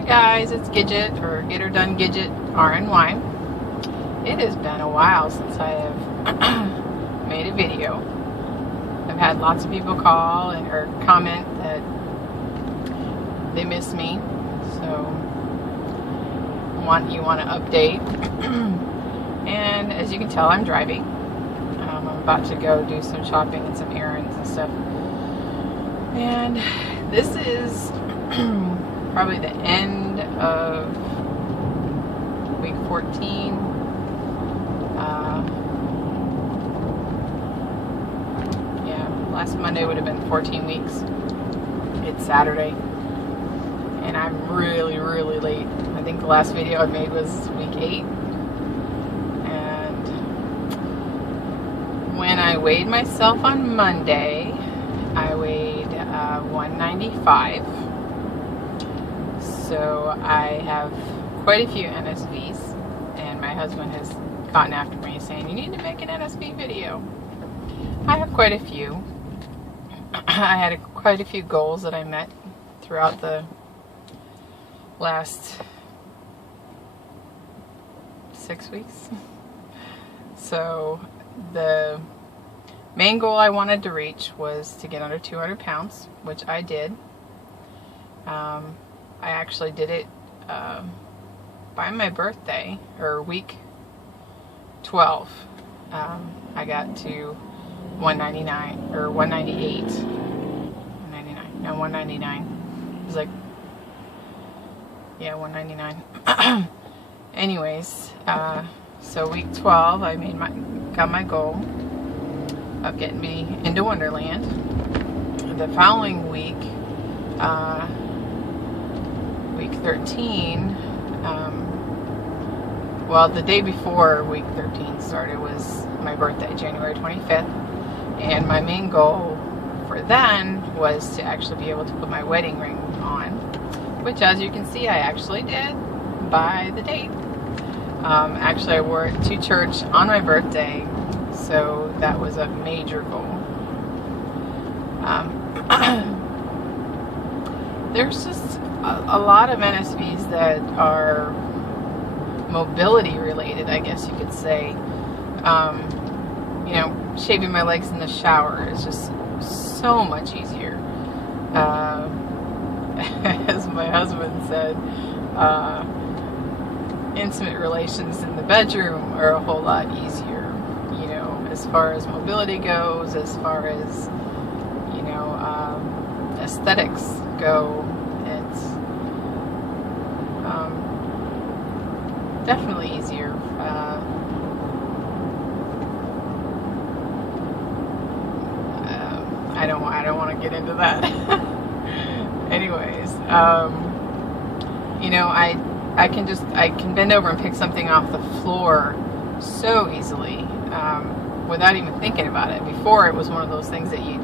Hi guys, it's Gidget, or Get Her Done Gidget RNY. It has been a while since I have made a video. I've had lots of people call or comment that they miss me, so you want to update. And as you can tell, I'm driving. I'm about to go do some shopping and some errands and stuff. And this is probably the end of week 14. Yeah, last Monday would have been 14 weeks. It's Saturday. And I'm really late. I think the last video I made was week 8. And when I weighed myself on Monday, I weighed 195. So I have quite a few NSVs, and my husband has gotten after me saying, you need to make an NSV video. I have quite a few. I had quite a few goals that I met throughout the last 6 weeks. So the main goal I wanted to reach was to get under 200 pounds, which I did. I actually did it by my birthday, or week 12. I got to 199, or 198. 199. No, 199. It was like, yeah, 199. Anyways, so week 12, I got my goal of getting me into Onederland. The following week, week 13, well, the day before week 13 started was my birthday, January 25th, and my main goal for then was to actually be able to put my wedding ring on, which, as you can see, I actually did by the date. Actually, I wore it to church on my birthday, so that was a major goal. There's just a lot of NSVs that are mobility related, I guess you could say. You know, shaving my legs in the shower is just so much easier. As my husband said, intimate relations in the bedroom are a whole lot easier, you know, as far as mobility goes, as far as, you know, aesthetics go. It's definitely easier. I don't want to get into that. Anyways, you know, I can bend over and pick something off the floor so easily, without even thinking about it. Before, it was one of those things that you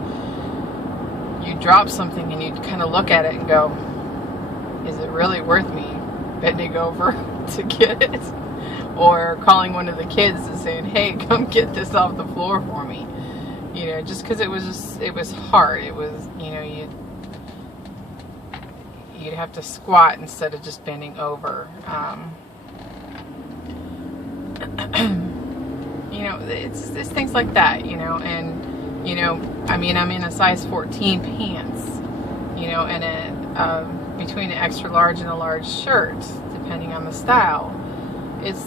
drop something and you kind of look at it and go, is it really worth me bending over to get it? Or calling one of the kids and saying, hey, come get this off the floor for me. You know, just because it was hard. It was, you know, you'd have to squat instead of just bending over. You know, it's things like that, you know. And, you know, I mean, I'm in a size 14 pants, you know, and between an extra large and a large shirt, depending on the style. It's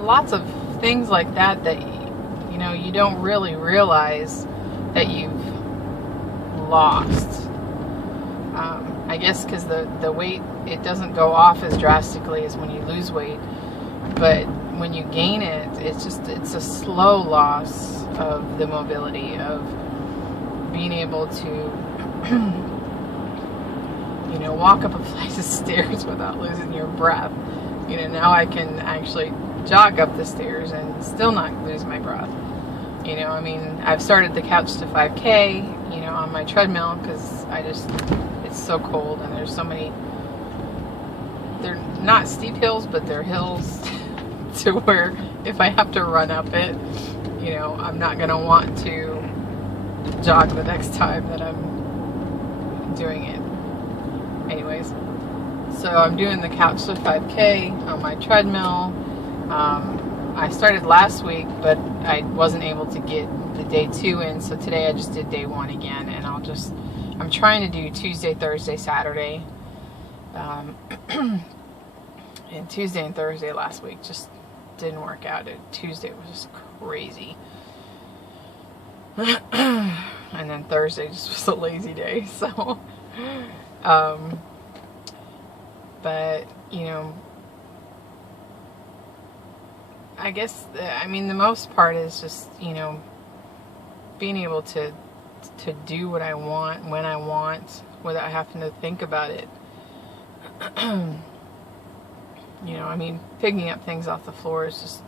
lots of things like that that, you know, you don't really realize that you've lost. I guess because the weight, it doesn't go off as drastically as when you lose weight, but when you gain it, it's a slow loss of the mobility, of being able to you know, walk up a flight of stairs without losing your breath. You know, now I can actually jog up the stairs and still not lose my breath. You know, I mean, I've started the couch to 5K, you know, on my treadmill, because it's so cold, and there's so many, they're not steep hills, but they're hills to where if I have to run up it, you know, I'm not going to want to jog the next time that I'm doing it. Anyways, So I'm doing the couch to 5K on my treadmill. I started last week, but I wasn't able to get the day 2 in, so today I just did day 1 again, and I'm trying to do Tuesday, Thursday, Saturday. And Tuesday and Thursday last week just didn't work out. Tuesday was just crazy. And then Thursday just was a lazy day, so but I guess the most part is just being able to do what I want when I want without having to think about it. Picking up things off the floor is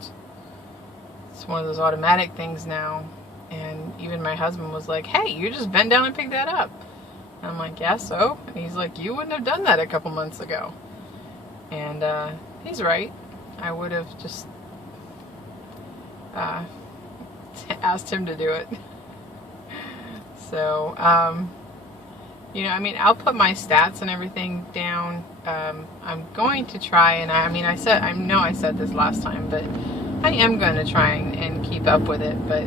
it's one of those automatic things now. And even my husband was like, "Hey, you just bend down and pick that up." And I'm like, "Yeah, so?" And he's like, "You wouldn't have done that a couple months ago." And he's right. I would have just asked him to do it. So, I'll put my stats and everything down. I'm going to try, and I know I said this last time, but I am going to try and keep up with it, but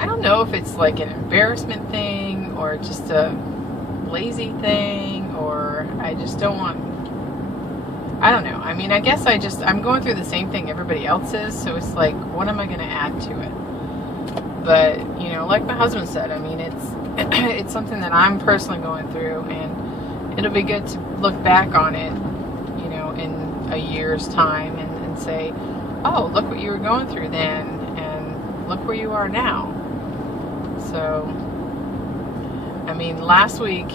I don't know if it's like an embarrassment thing or just a lazy thing, or I just don't want, I don't know. I guess I'm going through the same thing everybody else is, so it's like, what am I going to add to it? But, like my husband said, it's something that I'm personally going through, and it'll be good to look back on it, in a year's time and say, oh, look what you were going through then, and look where you are now. So, last week,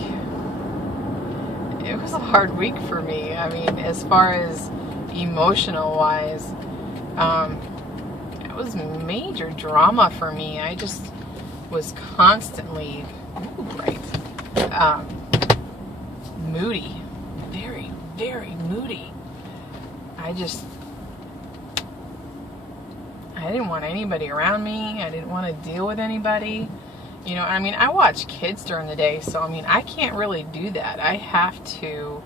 it was a hard week for me. As far as emotional-wise, it was major drama for me. I just was constantly, moody. Very, very moody. I didn't want anybody around me. I didn't want to deal with anybody. I watch kids during the day, so I can't really do that. I have to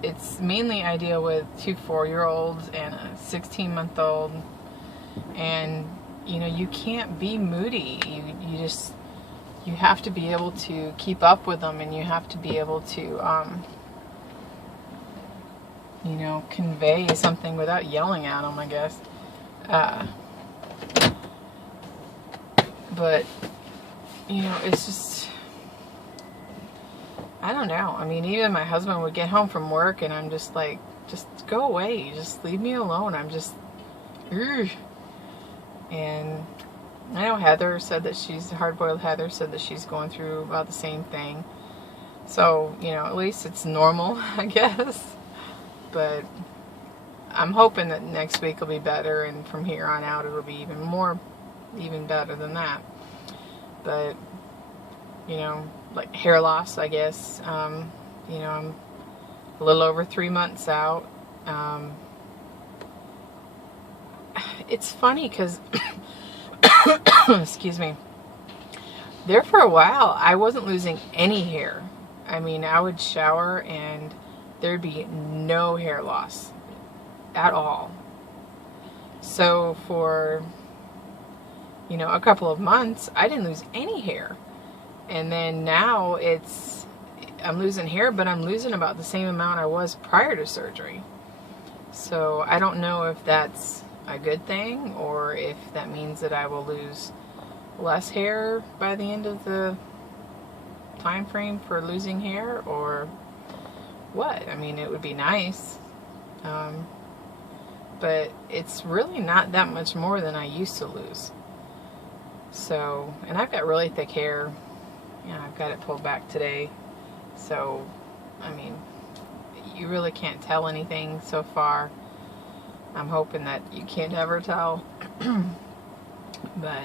it's mainly I deal with 2 4-year-olds and a 16-month-old, and you can't be moody. You have to be able to keep up with them, and you have to be able to convey something without yelling at them, I guess. But it's just, I don't know. Even my husband would get home from work, and I'm just like, just go away. Just leave me alone. I'm just, ugh. And I know hard-boiled Heather said that she's going through about the same thing. So, at least it's normal, I guess. But I'm hoping that next week will be better, and from here on out it'll be even better than that. But, like hair loss, I guess. I'm a little over 3 months out. It's funny because, excuse me, there for a while I wasn't losing any hair. I would shower and there'd be no hair loss at all. So for, a couple of months, I didn't lose any hair. And then now I'm losing hair, but I'm losing about the same amount I was prior to surgery. So I don't know if that's a good thing, or if that means that I will lose less hair by the end of the time frame for losing hair, or what. It would be nice, but it's really not that much more than I used to lose. So, and I've got really thick hair. I've got it pulled back today, so you really can't tell anything so far. I'm hoping that you can't ever tell. But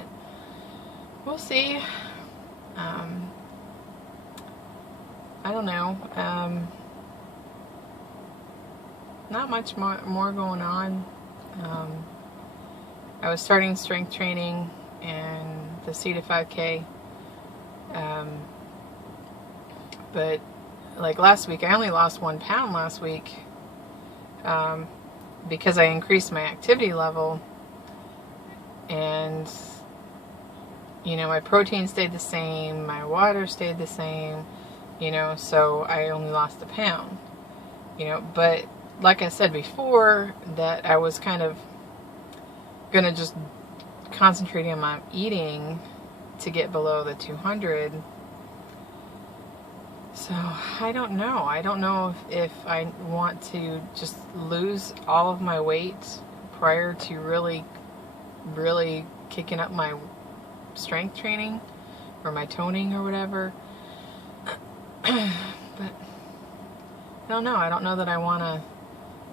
we'll see. I don't know. Not much more going on. I was starting strength training and the C to 5K But like last week, I only lost 1 pound last week, because I increased my activity level, and my protein stayed the same, my water stayed the same, so I only lost 1 pound, but like I said before, that I was kind of gonna just concentrate on my eating to get below the 200. So I don't know. I don't know if I want to just lose all of my weight prior to really kicking up my strength training or my toning or whatever. But I don't know. I don't know that I want to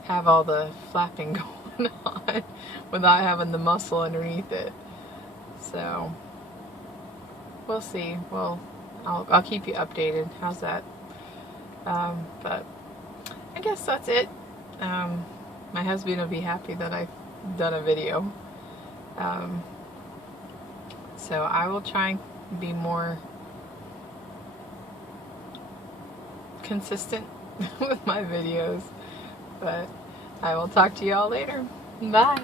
have all the flapping going on without having the muscle underneath it. So we'll see. Well, I'll keep you updated. How's that? But I guess that's it. My husband will be happy that I've done a video. So I will try and be more consistent with my videos. But I will talk to you all later. Bye.